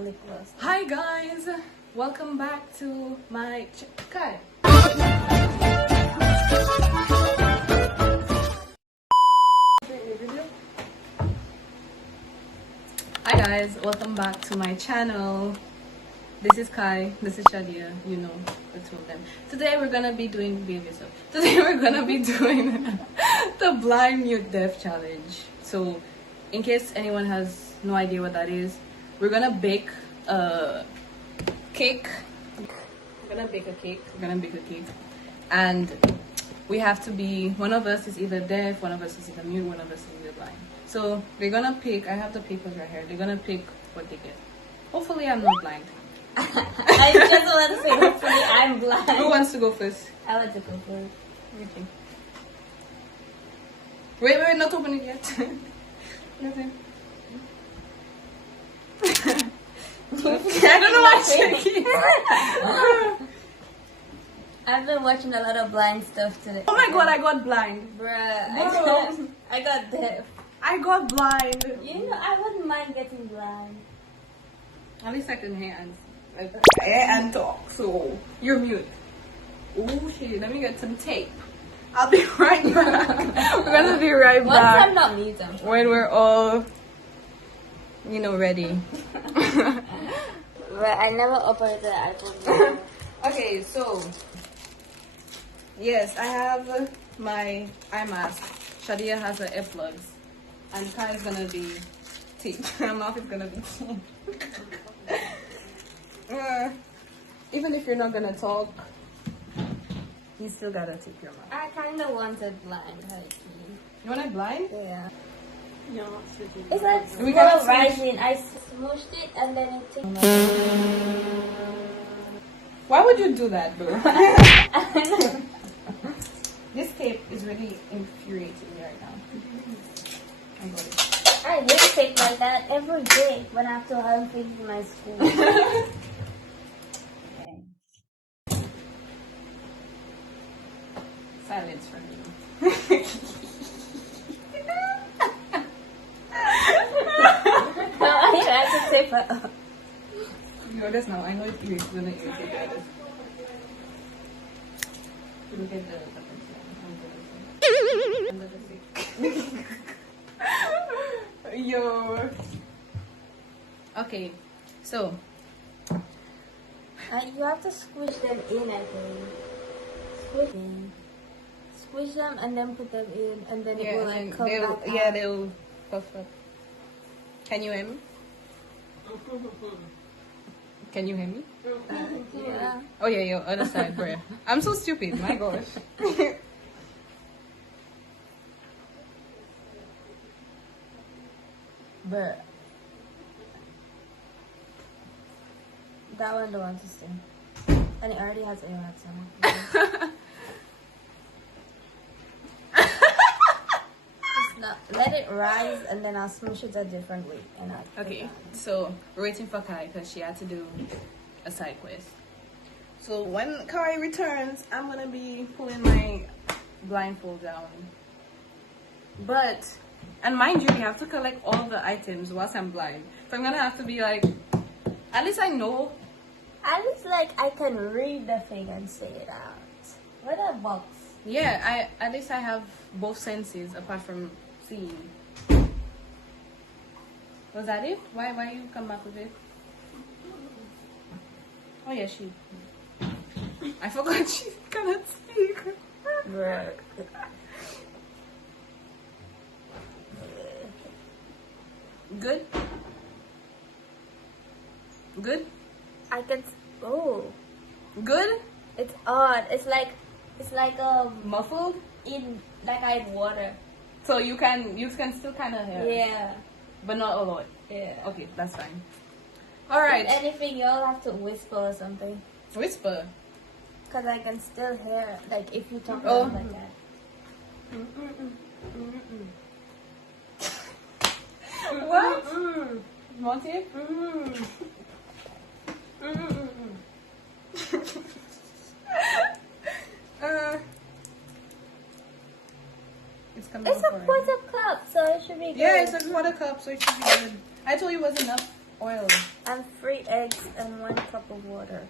Hi guys, welcome back to my Kai. Hi guys, welcome back to my channel. This is Kai, this is Shadia, you know the two of them. Today we're gonna be doing the blind mute deaf challenge. So in case anyone has no idea what that is, we're gonna bake a cake. We're gonna bake a cake, and we have to be, one of us is either deaf, one of us is either mute, one of us is either blind. So they're gonna pick, I have the papers right here, they're gonna pick what they get. Hopefully I'm not blind. I just want to say hopefully I'm blind. Who wants to go first? I want to go first. Okay. Wait, not open it yet. Nothing. I don't know why I'm shaking. I've been watching a lot of blind stuff today. Oh my god, I got blind. Bruh, I got deaf. I got blind. You know, I wouldn't mind getting blind. At least I can hear and talk, so you're mute. Oh shit, let me get some tape. I'll be right back. We're gonna be right Once back. I'm not mute, I'm When we're all, you know, ready. But I never operated the iPhone. Okay, so yes, I have my eye mask. Shadia has her earplugs, and Kai is gonna be teeth. Her mouth is gonna be teeth. Even if you're not gonna talk, you still gotta take your mouth. I kind of wanted blind, honey. You want it blind? Yeah. No, It's like We small gotta rising. I smooshed it and then it took. Why would you do that, bro? This tape is really infuriating me right now. I got it. I hate tape like that every day when I have to have things in my school. Silence for me. No, I have to tape it. You know this now. I know it's gonna irritate others. Look at the Yo. Okay, so You have to squish them in, I think. Squish them. Squish them and then put them in, and then it will like come back out. yeah, they'll puff up. Can you hear me? Can you hear me? Yeah. Oh yeah, yo, other side, bro. I'm so stupid. My gosh. But that one don't want to stay. And it already has AirX on it. Just not, let it rise and then I'll smoosh it a different way. And I'll Okay, so we're waiting for Kai because she had to do a side quest. So when Kai returns, I'm gonna be pulling my blindfold down. And mind you, we have to collect all the items whilst I'm blind. So I'm gonna have to be like, at least I know. At least like I can read the thing and say it out. What a box. Yeah, at least I have both senses apart from seeing. Was that it? Why you come back with it? Oh yeah, she. I forgot she cannot speak. Bruh. Good? Good? I can. Oh, Good? it's odd. It's like Muffled? in like I had water. So you can still kind of hear. Yeah. But not a lot. Yeah. Okay, that's fine. Alright. If anything, you'll have to whisper or something. Whisper. Cause I can still hear, like if you talk Oh. like that. What? Want it? It's coming It's a up already. quarter cup, so it should be good. Yeah, it's a quarter cup, so it should be good. I told you it was enough oil. and 3 eggs and 1 cup of water.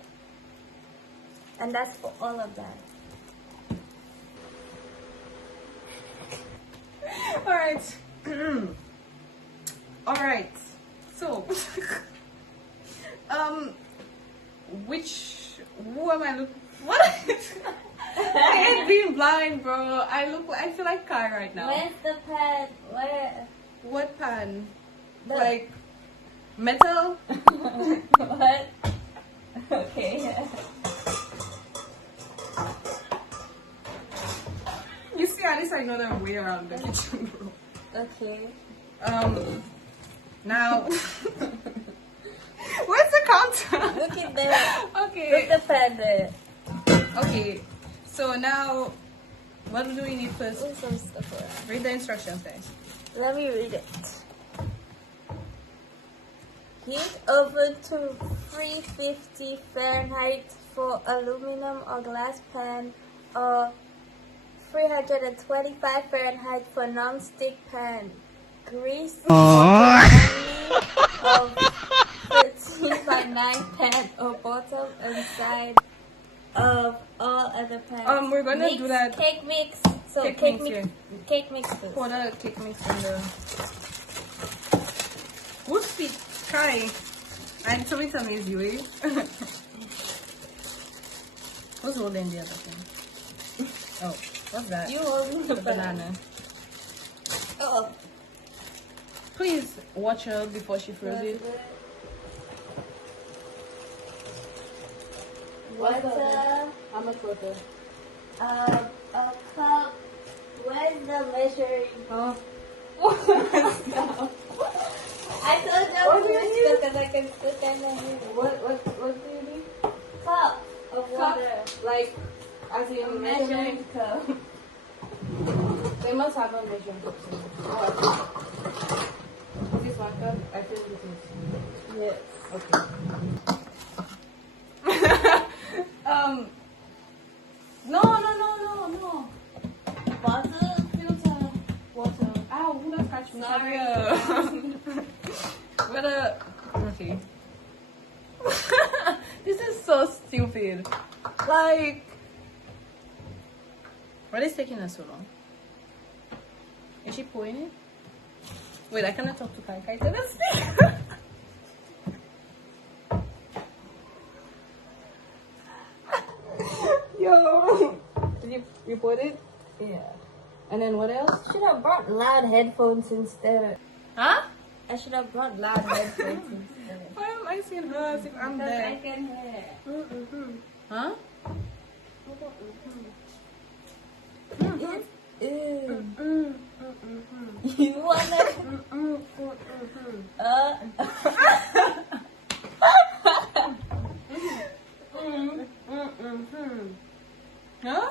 And that's for all of that. Alright. Alright. So who am I looking? What? I ain't being blind, bro. I feel like Kai right now. Where's the pan? Where? What pan? The- Like metal? What? Okay. You see, at least I know the way around the kitchen, bro. Okay. Now where's the counter? Look at there. Okay. Put the pan there. Okay. So now, what do we need first? Put some stuff around. Read the instructions, guys. Let me read it. Heat oven to 350 Fahrenheit for aluminum or glass pan, or 325 Fahrenheit for non-stick pan. Grease of 13 by 9 pan or bottom and side of all other pans. We're gonna do that. Cake mix. So Cake cake mix mix. here. Cake mix first. Pour the cake mix in the. Who's speak? Kai. And somebody tell me it's you, eh? Who's holding the other thing? Oh, what's that? You hold The banana. Oh. Please watch her before she throws it. Water. I'm a quarter. A cup. Where's the measuring? Oh. I don't know What do you which need? because I can put that in here. What do you need? Cup of water. Like, as A in measuring cup. They must have a measuring cup. Oh, is this one cup? I think this is. Yes. Okay. No. Water. Filter. Water. Ow, who does catch me? Sorry. Okay. This is so stupid. Like, what is taking us so long? Is she pouring it? Wait, I cannot talk to Kai. Kai cannot speak. Yo, did you put it? Yeah. And then what else? Should have brought loud headphones instead. Huh? I should have brought loud headphones instead. Why am I seeing hers if I'm Because I there? can hear. Huh? You wanna? Huh?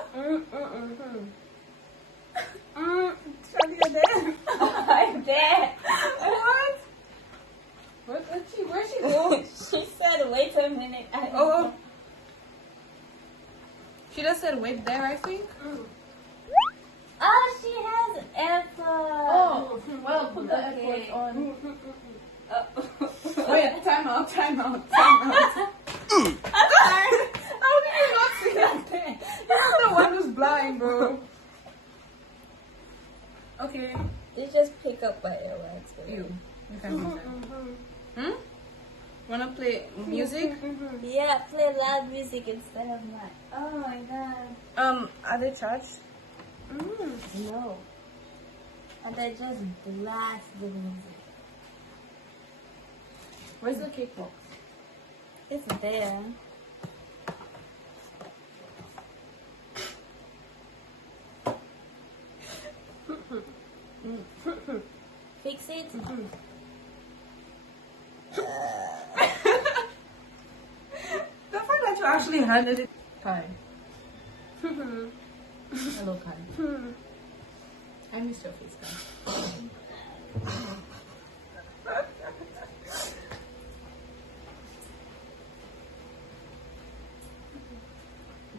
Charlie, you're there? I'm there. What? Where'd she go? She said, "Wait a minute." Oh. She just said wait there, I think. Oh, she has AirPods. Oh, well, put the Okay. AirPods on. Wait, time out. I'm sorry. How did you not see that there? You're the one who's blind, bro. Okay. You just pick up my earwax. You can use that. Hmm? Wanna play music? Yeah, play loud music instead of mine. Oh my god. Are they charged? No. And I just blast the music. Where's the cake box? It's there. Fix it. The fact that you actually handed it. Kai. Hello, Kai. I missed your face, Kai.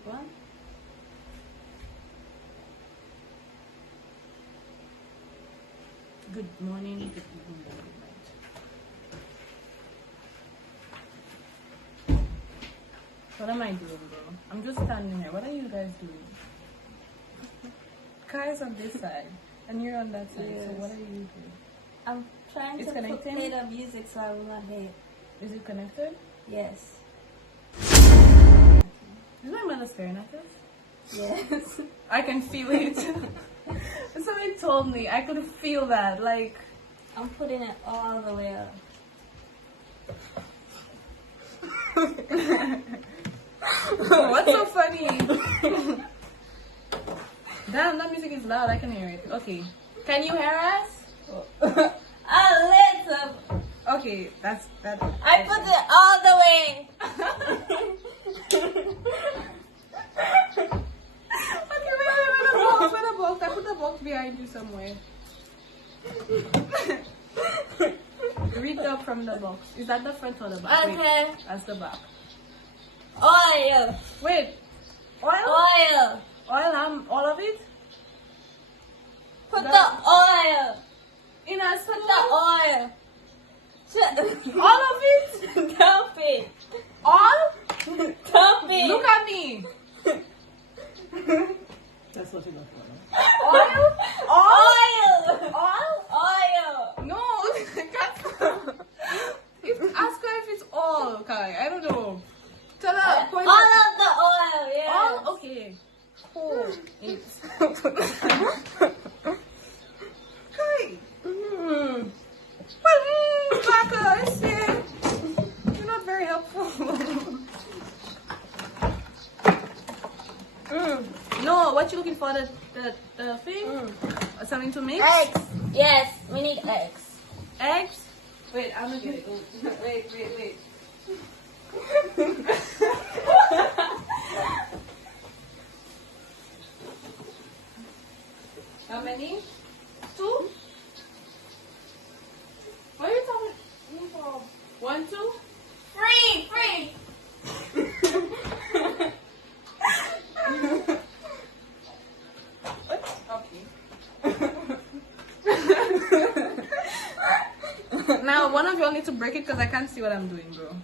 What? Good morning, good evening, good night. What am I doing, bro? I'm just standing here. What are you guys doing? Kai's on this side, and you're on that side. Yes. So what are you doing? I'm trying It's to connecting? play the music so I will not hate. Is it connected? Yes. Is my mother staring at us? Yes. I can feel it. Somebody told me I could feel that. Like, I'm putting it all the way up. what's so funny? Damn, that music is loud. I can hear it. Okay. Can you hear us? A little. Okay, that's that. I put it all the way. Okay, wait, where the box? I put the box behind you somewhere. Read up from the box. Is that the front or the back? Okay. Wait, that's the back. Oil. Wait, oil? Oil. Oil, all of it? Put the oil. In a Put spoon? the oil. All of it? Dump it. All? Dump it. Look at me. That's what you got for. Oil? All? Oil. All? Oil. No, ask her if it's all, Kai. I don't know. Tell her. All of the oil, yeah. All? Okay. Oh, it's. Kai. Baka, I see. You're not very helpful. No, what you looking for? The thing? Something to mix? Eggs. Yes, we need eggs. Eggs? Wait, I'm gonna get it. Wait. How many? 2? What are you talking about? 1, 2? Free. Okay. Now, one of y'all need to break it because I can't see what I'm doing, bro.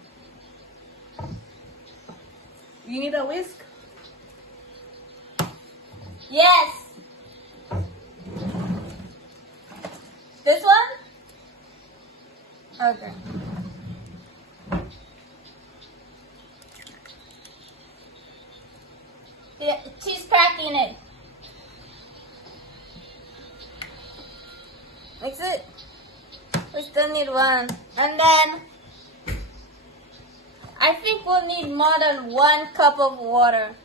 You need a whisk? Yes. This one? Okay. Yeah, she's cracking it. Mix it. We still need one. And then I think we'll need more than 1 cup of water.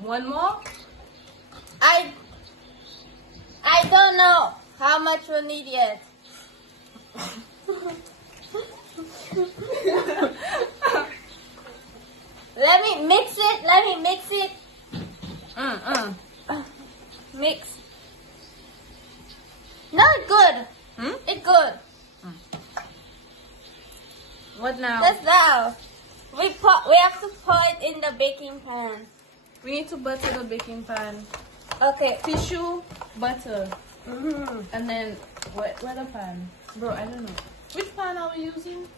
One more? I don't know how much we'll need yet. Let me mix it. Mix. No, it's good. It's good. What now? That's now. We have to pour it in the baking pan. We need to butter the baking pan. Okay. Tissue, butter. And then, where the pan? Bro, I don't know. Which pan are we using?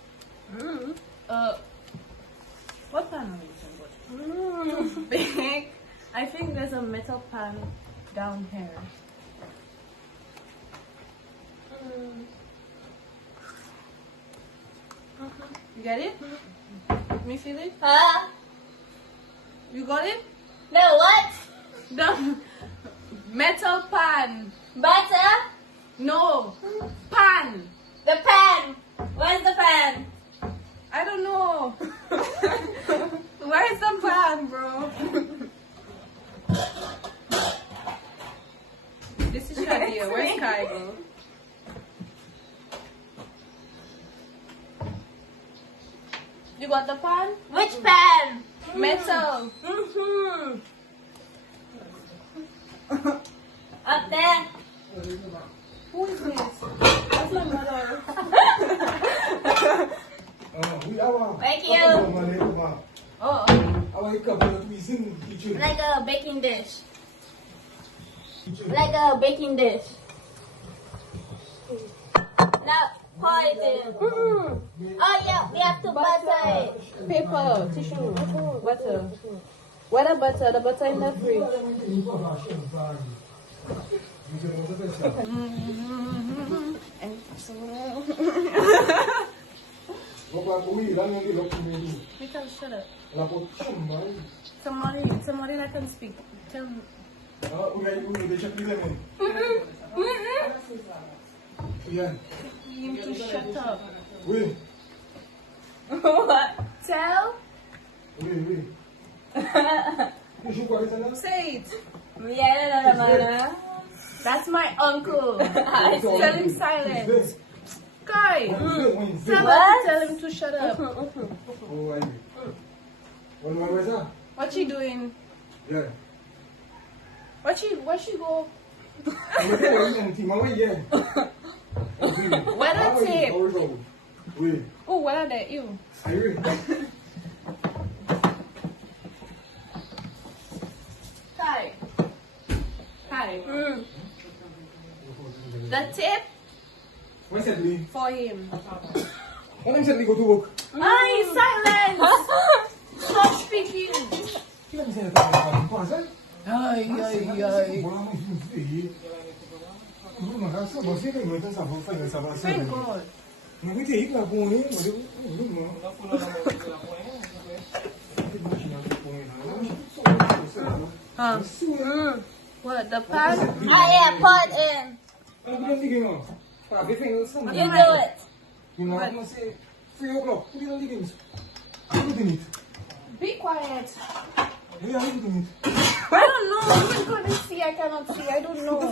What pan are we using? Too big. I think there's a metal pan down here. You get it? Let me feel it. Huh? You got it? No, what? The metal pan. Butter? No, pan. The pan. Where's the pan? I don't know. Where's the pan, bro? This is Shadia. Where's Kai, bro? You got the pan? Which pan? Metal. Up there. Who is this? That's my mother. Thank you. Oh, Like a baking dish. Like a baking dish. Now pour it in. Oh yeah, we have to butter it. paper, tissue, butter. Where the butter? The butter in the fridge. Because shut up. Somebody that can speak. Tell me. You need to shut up. What? Tell? Say it. That's my uncle. Tell him silence. Kai, tell him to shut up. What she doing? Yeah. What she go? Where the tape? Oh, what are they? You. Hi. Hi. The tape for him. Go to work. Ay, silence! Stop speaking. Ay. Thank God. What, the pan? Oh yeah, put in. You do it. Be quiet. I I don't know. You couldn't see. I cannot see. I don't know. Where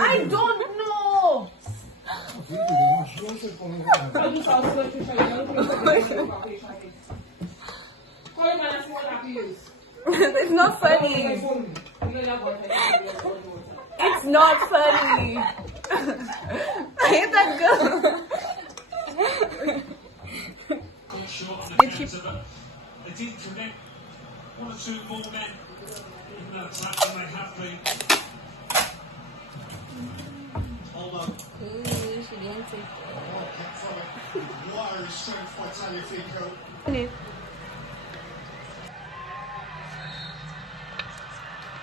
I don't know. It's not funny. It's not funny. I hate that girl. They did connect one or two more men in that attack than they have been. Hold on. She didn't take Wiry strength by Tagliafico.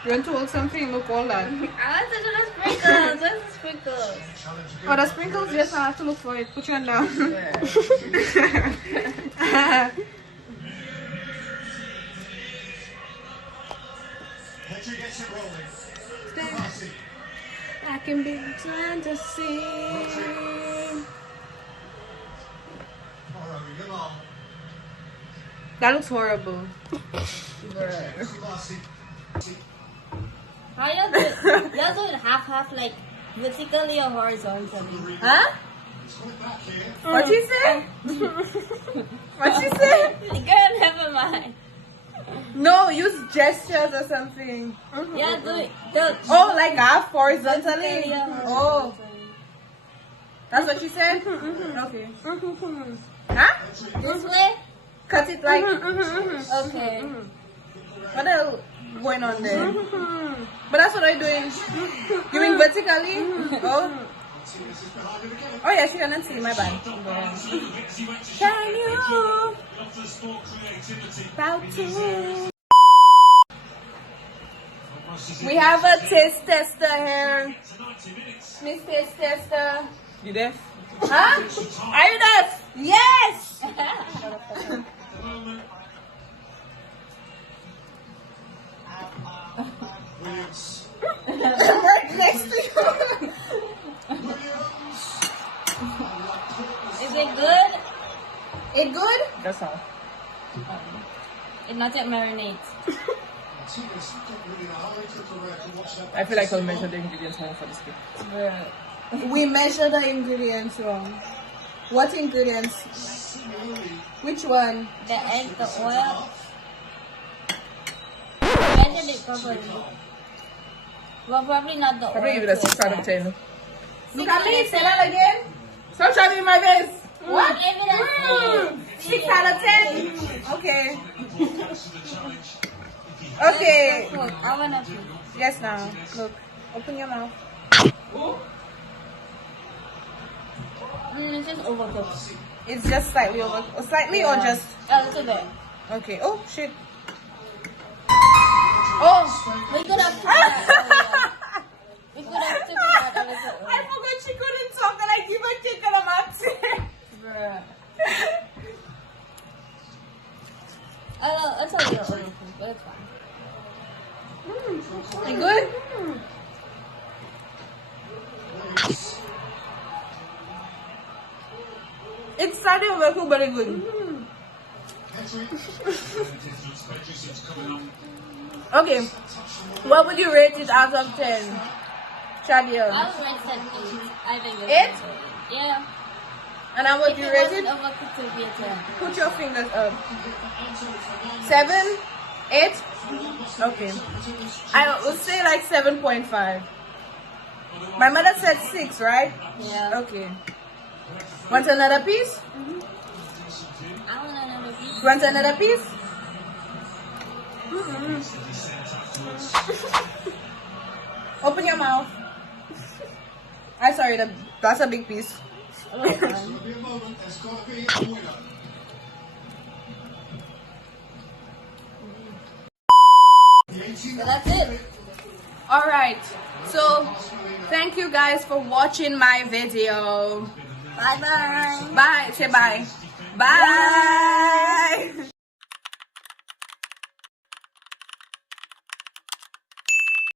You want to hold something? Look, all that. I want to do the sprinkles. Where's the sprinkles? Oh, the sprinkles? Yes, I have to look for it. Put your hand down. Hetty gets it rolling. I can be trying to see. That looks horrible. How you do it half, like vertically or horizontally? Huh? What she say? What she say? Girl, never mind. No, use gestures or something. Yeah, do it. Oh, like half horizontally? Yeah. Oh. That's what she said? Okay. Huh? This way? Cut it like... Okay. What else going on there? But that's what I'm doing. You mean vertically? Oh. Oh yeah, she cannot see, my bad. Can you? About to. We have a taste tester here. Miss Taste Tester. You deaf? Huh? Are you deaf? Yes! Williams. Right next to you. Is it good? It good? That's all. It not yet marinates. I feel like I'll measure the ingredients wrong for this cake. We measure the ingredients wrong. What ingredients? Which one? The egg, the oil. Measured it properly. Well, probably not the oil. Probably give it a 6 out of 10. Look at me, say that again. Stop trying in my face. What? Give it a 6 out of 10? Okay. Okay. I want to. Yes, now. Look. Open your mouth. It's just overcooked. It's just slightly over. Slightly or just. A little bit. Okay. Oh, shit. Oh! We could have took that earlier. We could have took that a little I earlier. forgot she couldn't talk and I give her chicken a max. Bruh. It's a little overcooked, but it's fine. You good? It's slightly overcooked, but it's good. Okay. What would you rate it out of 10? Shadia? I would rate it 8. I think it's 8? Yeah. And how would If you it rate wasn't it? overcooked, it would be a 10. Put your fingers up. 7? 8? Okay. I would say like 7.5. My mother said 6, right? Yeah. Okay. Want another piece? I want another piece. Want another piece? Open your mouth. I'm sorry, that's a big piece. Oh, it's fine. There'll be a moment, there's got to be a winner. So that's it. Alright, so thank you guys for watching my video. Bye bye. Bye. Say bye. Bye.